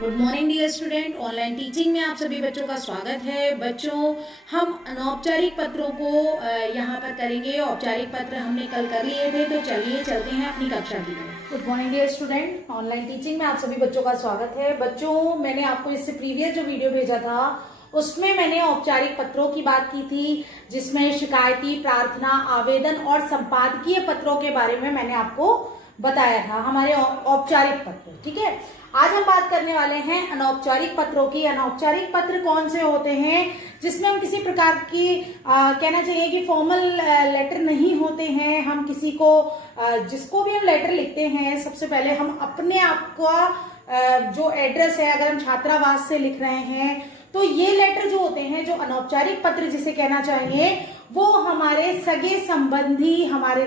Good morning dear student. Online teaching में आप सभी बच्चों का स्वागत है। बच्चों, हम अनौपचारिक पत्रों को यहाँ पर करेंगे। औपचारिक पत्र हमने कल कर लिए थे, तो चलिए चलते हैं अपनी कक्षा की तरफ। Good morning dear student, online teaching में आप सभी बच्चों का स्वागत है। बच्चों, मैंने आपको इससे प्रीवियस जो वीडियो भेजा था उसमें मैंने औपचारिक पत्रों की बात की थी, जिसमें शिकायती, प्रार्थना, आवेदन और संपादकीय पत्रों के बारे में मैंने आपको बताया था, हमारे औपचारिक पत्र। ठीक है, आज हम बात करने वाले हैं अनौपचारिक पत्रों की। अनौपचारिक पत्र कौन से होते हैं जिसमें हम किसी प्रकार की कहना चाहिए कि फॉर्मल लेटर नहीं होते हैं। हम किसी को जिसको भी हम लेटर लिखते हैं, सबसे पहले हम अपने आप का जो एड्रेस है, अगर हम छात्रावास से लिख रहे हैं तो ये लेटर जो होते हैं, जो अनौपचारिक पत्र जिसे कहना चाहिए, वो हमारे सगे संबंधी, हमारे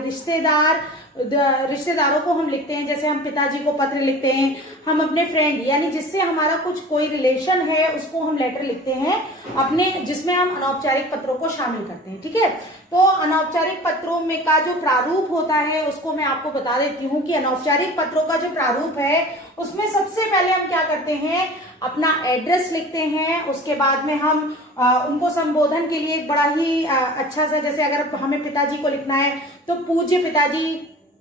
रिश्तेदारों को हम लिखते हैं। जैसे हम पिताजी को पत्र लिखते हैं, हम अपने फ्रेंड यानी जिससे हमारा कुछ कोई रिलेशन है उसको हम लेटर लिखते हैं अपने, जिसमें हम अनौपचारिक पत्रों को शामिल करते हैं। ठीक है, तो अनौपचारिक पत्रों में का जो प्रारूप होता है उसको मैं आपको बता देती हूँ कि अनौपचारिक पत्रों का जो प्रारूप है उसमें सबसे पहले हम क्या करते हैं, अपना एड्रेस लिखते हैं। उसके बाद में हम उनको संबोधन के लिए एक बड़ा ही अच्छा सा, जैसे अगर हमें पिताजी को लिखना है तो पूज्य पिताजी,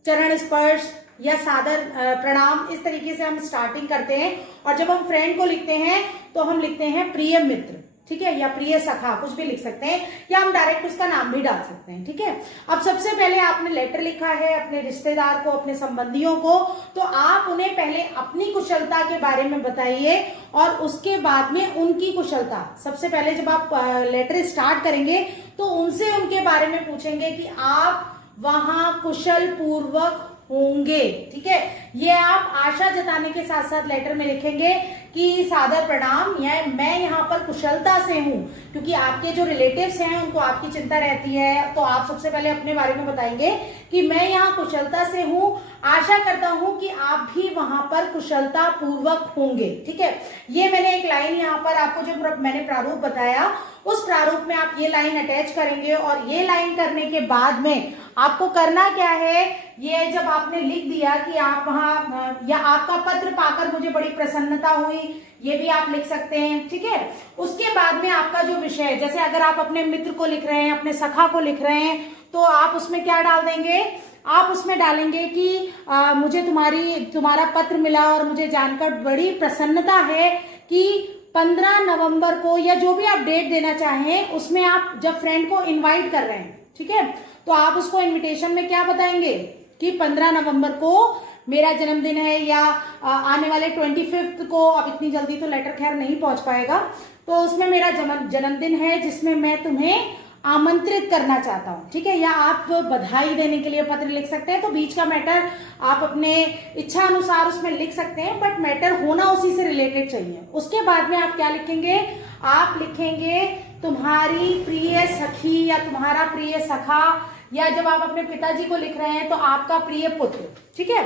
चरण स्पर्श या सादर प्रणाम, इस तरीके से हम स्टार्टिंग करते हैं। और जब हम फ्रेंड को लिखते हैं तो हम लिखते हैं प्रिय मित्र, ठीक है, या प्रिय सखा, कुछ भी लिख सकते हैं, या हम डायरेक्ट उसका नाम भी डाल सकते हैं। ठीक है, अब सबसे पहले आपने लेटर लिखा है अपने रिश्तेदार को, अपने संबंधियों को, तो आप उन्हें पहले अपनी कुशलता के बारे में बताइए और उसके बाद में उनकी कुशलता। सबसे पहले जब आप लेटर स्टार्ट करेंगे तो उनसे उनके बारे में पूछेंगे कि आप वहां कुशल पूर्वक होंगे। ठीक है, ये आप आशा जताने के साथ साथ लेटर में लिखेंगे कि सादर प्रणाम, या मैं यहाँ पर कुशलता से हूँ, क्योंकि आपके जो रिलेटिव्स हैं उनको आपकी चिंता रहती है, तो आप सबसे पहले अपने बारे में बताएंगे कि मैं यहाँ कुशलता से हूँ, आशा करता हूँ कि आप भी वहां पर कुशलता पूर्वक होंगे। ठीक है, ये मैंने एक लाइन यहाँ पर आपको जो मैंने प्रारूप बताया उस प्रारूप में आप ये लाइन अटैच करेंगे। और ये लाइन करने के बाद में आपको करना क्या है, ये जब आपने लिख दिया कि आप वहां, या आपका पत्र पाकर मुझे बड़ी प्रसन्नता हुई, ये भी आप लिख सकते हैं। ठीक है, उसके बाद में आपका जो विषय, जैसे अगर आप अपने मित्र को लिख रहे हैं, अपने सखा को लिख रहे हैं, तो आप उसमें क्या डाल देंगे, आप उसमें डालेंगे कि मुझे तुम्हारा पत्र मिला और मुझे जानकर बड़ी प्रसन्नता है कि 15 नवंबर को, या जो भी आप डेट देना चाहें, उसमें आप जब फ्रेंड को इनवाइट कर रहे हैं, ठीक है, तो आप उसको इनविटेशन में क्या बताएंगे कि 15 नवंबर को मेरा जन्मदिन है, या आने वाले 25 को, अब इतनी जल्दी तो लेटर खैर नहीं पहुंच पाएगा, तो उसमें मेरा जन्मदिन है जिसमें मैं तुम्हें आमंत्रित करना चाहता हूं। ठीक है, या आप बधाई देने के लिए पत्र लिख सकते हैं। तो बीच का मैटर आप अपने इच्छा अनुसार उसमें लिख सकते हैं, बट मैटर होना उसी से रिलेटेड चाहिए। उसके बाद में आप क्या लिखेंगे, आप लिखेंगे तुम्हारी प्रिय सखी या तुम्हारा प्रिय सखा, या जब आप अपने पिताजी को लिख रहे हैं तो आपका प्रिय पुत्र। ठीक है,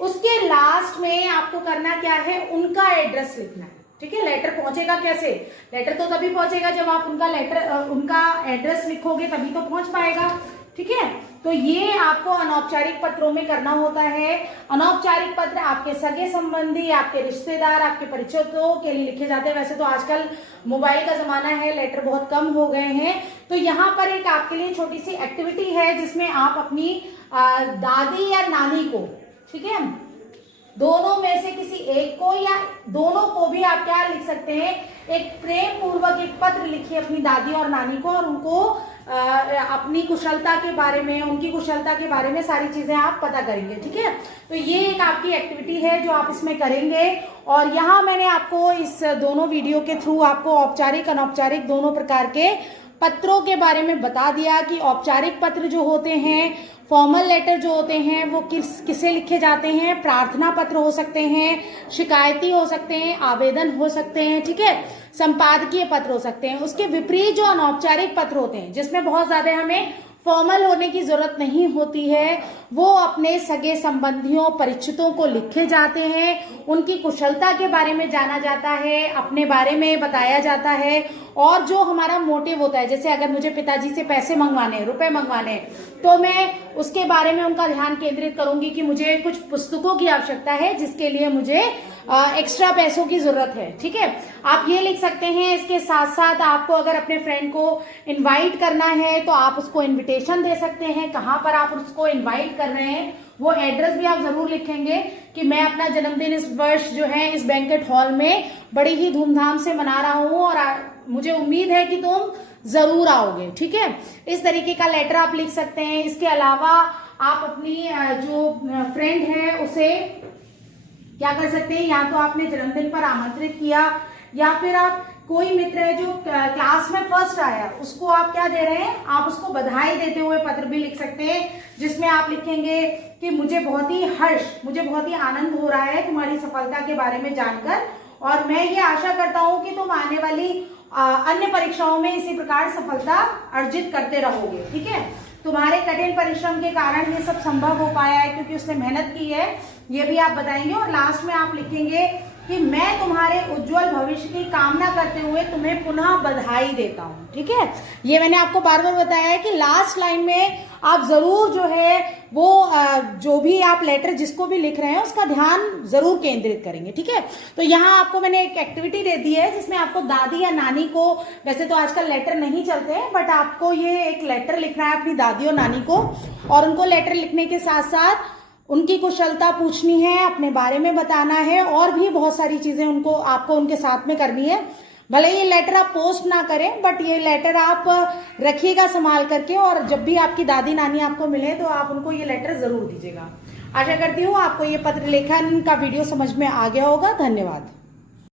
उसके लास्ट में आपको करना क्या है, उनका एड्रेस लिखना है। ठीक है, लेटर पहुंचेगा कैसे, लेटर तो तभी पहुंचेगा जब आप उनका एड्रेस लिखोगे, तभी तो पहुंच पाएगा। ठीक है, तो ये आपको अनौपचारिक पत्रों में करना होता है। अनौपचारिक पत्र आपके सगे संबंधी, आपके रिश्तेदार, आपके परिचितों के लिए लिखे जाते हैं। वैसे तो आजकल मोबाइल का जमाना है, लेटर बहुत कम हो गए हैं, तो यहाँ पर एक आपके लिए छोटी सी एक्टिविटी है जिसमें आप अपनी दादी या नानी को, ठीक है, दोनों में से किसी एक को या दोनों को भी आप क्या लिख सकते हैं, एक प्रेम पूर्वक एक पत्र लिखिए अपनी दादी और नानी को, और उनको अपनी कुशलता के बारे में, उनकी कुशलता के बारे में सारी चीजें आप पता करेंगे। ठीक है, तो ये एक आपकी एक्टिविटी है जो आप इसमें करेंगे। और यहाँ मैंने आपको इस दोनों वीडियो के थ्रू आपको औपचारिक अनौपचारिक दोनों प्रकार के पत्रों के बारे में बता दिया कि औपचारिक पत्र जो होते हैं, फॉर्मल लेटर जो होते हैं, वो किसे लिखे जाते हैं। प्रार्थना पत्र हो सकते हैं, शिकायती हो सकते हैं, आवेदन हो सकते हैं, ठीक है, संपादकीय पत्र हो सकते हैं। उसके विपरीत जो अनौपचारिक पत्र होते हैं, जिसमें बहुत ज्यादा हमें फॉर्मल होने की जरूरत नहीं होती है, वो अपने सगे संबंधियों, परिचितों को लिखे जाते हैं। उनकी कुशलता के बारे में जाना जाता है, अपने बारे में बताया जाता है, और जो हमारा मोटिव होता है, जैसे अगर मुझे पिताजी से पैसे मंगवाने, रुपए मंगवाने, तो मैं उसके बारे में उनका ध्यान केंद्रित करूंगी कि मुझे कुछ पुस्तकों की आवश्यकता है जिसके लिए मुझे एक्स्ट्रा पैसों की जरूरत है, ठीक है। आप ये लिख सकते हैं। इसके साथ साथ आपको अगर अपने फ्रेंड को इनवाइट करना है तो आप उसको इनविटेशन दे सकते हैं। कहाँ पर आप उसको इनवाइट कर रहे हैं वो एड्रेस भी आप जरूर लिखेंगे कि मैं अपना जन्मदिन इस वर्ष जो है इस बैंकेट हॉल में बड़ी ही धूमधाम से मना रहा हूं और मुझे उम्मीद है कि तुम जरूर आओगे, ठीक है। इस तरीके का लेटर आप लिख सकते हैं। इसके अलावा आप अपनी जो फ्रेंड है उसे क्या कर सकते हैं, या तो आपने जन्मदिन पर आमंत्रित किया या फिर आप कोई मित्र है जो क्लास में फर्स्ट आया उसको आप क्या दे रहे हैं, आप उसको बधाई देते हुए पत्र भी लिख सकते हैं, जिसमें आप लिखेंगे कि मुझे बहुत ही हर्ष, मुझे बहुत ही आनंद हो रहा है तुम्हारी सफलता के बारे में जानकर, और मैं ये आशा करता हूं कि तुम आने वाली अन्य परीक्षाओं में इसी प्रकार सफलता अर्जित करते रहोगे, ठीक है। तुम्हारे कठिन परिश्रम के कारण ये सब संभव हो पाया है क्योंकि उसने मेहनत की है, ये भी आप बताएंगे। और लास्ट में आप लिखेंगे कि मैं तुम्हारे उज्जवल भविष्य की कामना करते हुए तुम्हें पुनः बधाई देता हूं, ठीक है। ये मैंने आपको बार बार बताया है कि लास्ट लाइन में आप जरूर जो है वो जो भी आप लेटर जिसको भी लिख रहे हैं उसका ध्यान जरूर केंद्रित करेंगे, ठीक है। तो यहाँ आपको मैंने एक एक्टिविटी दे दी है जिसमें आपको दादी या नानी को, वैसे तो आजकल लेटर नहीं चलते हैं, बट आपको ये एक लेटर लिखना है अपनी दादी और नानी को, और उनको लेटर लिखने के साथ साथ उनकी कुशलता पूछनी है, अपने बारे में बताना है, और भी बहुत सारी चीजें उनको आपको उनके साथ में करनी है। भले ये लेटर आप पोस्ट ना करें, बट ये लेटर आप रखिएगा संभाल करके, और जब भी आपकी दादी नानी आपको मिले तो आप उनको ये लेटर जरूर दीजिएगा। आशा करती हूँ आपको ये पत्र लेखन का वीडियो समझ में आ गया होगा। धन्यवाद।